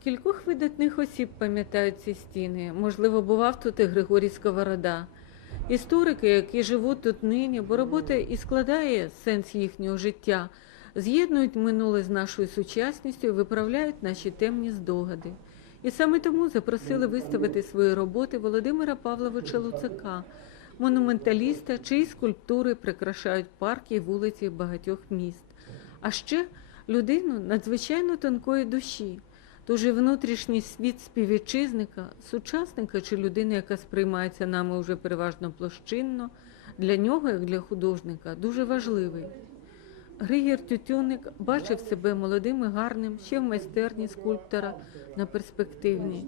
Скількох видатних осіб пам'ятають ці стіни? Можливо, бував тут і Григорій Сковорода. Історики, які живуть тут нині, бо робота і складає сенс їхнього життя, з'єднують минуле з нашою сучасністю і виправляють наші темні здогади. І саме тому запросили виставити свої роботи Володимира Павловича Луцака, монументаліста, чиї скульптури прикрашають парки і вулиці багатьох міст. А ще людину надзвичайно тонкої душі. Тож і внутрішній світ співвітчизника, сучасника чи людини, яка сприймається нами уже переважно площинно, для нього, як для художника, дуже важливий. Григір Тютюник бачив себе молодим і гарним ще в майстерні скульптора на перспективній.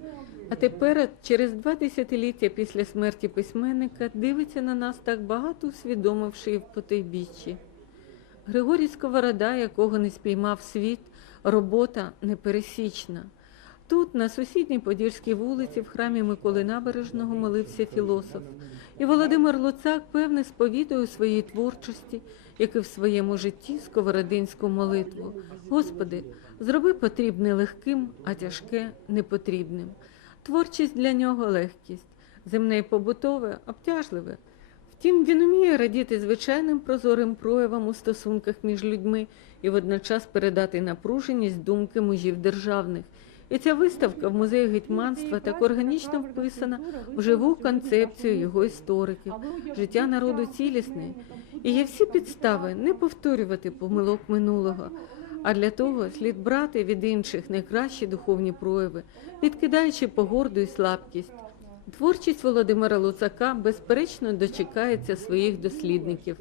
А тепер, через два десятиліття після смерті письменника, дивиться на нас так багато усвідомивши в потойбіччі. Григорій Сковорода, якого не спіймав світ, робота непересічна. Тут, на сусідній Подільській вулиці, в храмі Миколи Набережного, молився філософ. І Володимир Луцак, певне, сповідує у своїй творчості, як і в своєму житті, сковородинську молитву. Господи, зроби потрібне легким, а тяжке непотрібним. Творчість для нього легкість, земне і побутове, обтяжливе. Втім, він уміє радіти звичайним прозорим проявам у стосунках між людьми і водночас передати напруженість думки мужів державних. І ця виставка в музеї гетьманства так органічно вписана в живу концепцію його істориків. Життя народу цілісне, і є всі підстави не повторювати помилок минулого. А для того слід брати від інших найкращі духовні прояви, відкидаючи погорду і слабкість. Творчість Володимира Луцака безперечно дочекається своїх дослідників.